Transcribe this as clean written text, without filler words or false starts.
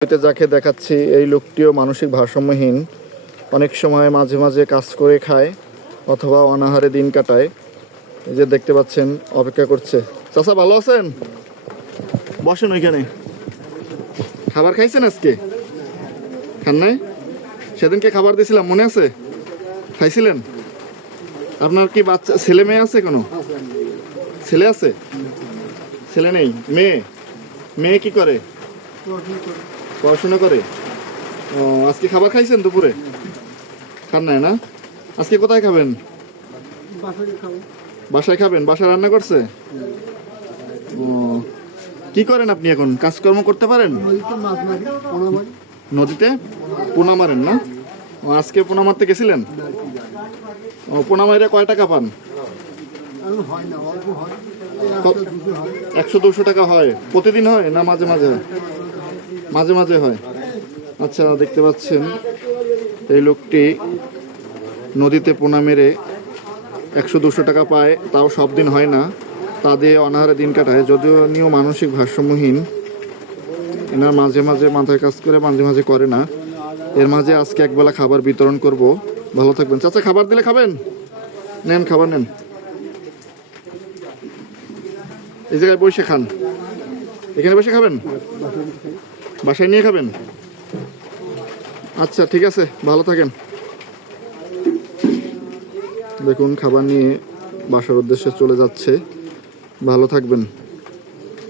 যাকে দেখাচ্ছি এই লোকটিও মানসিক ভারসাম্যহীন। অনেক সময় মাঝে মাঝে কাজ করে খায় অথবা অনাহারে দিন কাটায়। এই যে দেখতে পাচ্ছেন অপেক্ষা করছে। চাচা ভালো আছেন? বসেন ওইখানে। খাবার খাইছেন আজকে? খান নাই? সেদিনকে খাবার দিয়েছিলাম, মনে আছে? খাইছিলেন? আপনার কি বাচ্চা ছেলে মেয়ে আছে? কোনো ছেলে আছে? ছেলে নেই? মেয়ে? মেয়ে কি করে? পড়াশোনা করে। ও, আজকে খাবার খাইছেন দুপুরে? খান নাই না? আজকে কোথায় খাবেন? বাসায় খাবেন? বাসায় রান্না করছে? ও, কি করেন আপনি এখন? কাজকর্ম করতে পারেন? নদীতে পোনা মারেন না? ও, আজকে পোনা মারতে গেছিলেন? ও, পোনা মারে কয় টাকা পান? 100-200 টাকা হয়। প্রতিদিন হয় না মাঝে মাঝে হয়? মাঝে মাঝে হয়। আচ্ছা, দেখতে পাচ্ছেন এই লোকটি নদীতে পোনা মেরে 100-200 টাকা পায়, তাও সব দিন হয় না। তা দিয়ে অনাহারে দিন কাটায়। যদিও নিয়েও মানসিক ভারসাম্যহীন, এনার মাঝে মাঝে মাথায় কাজ করে, মাঝে মাঝে করে না। এর মাঝে আজকে একবেলা খাবার বিতরণ করব। ভালো থাকবেন। চাচা খাবার দিলে খাবেন? নেন, খাবার নেন। এই জায়গায় বসে খান। এখানে বসে খাবেন? বাসায় নিয়ে খাবেন? আচ্ছা ঠিক আছে, ভালো থাকেন। দেখুন খাবার নিয়ে বাসার উদ্দেশ্যে চলে যাচ্ছে। ভালো থাকবেন।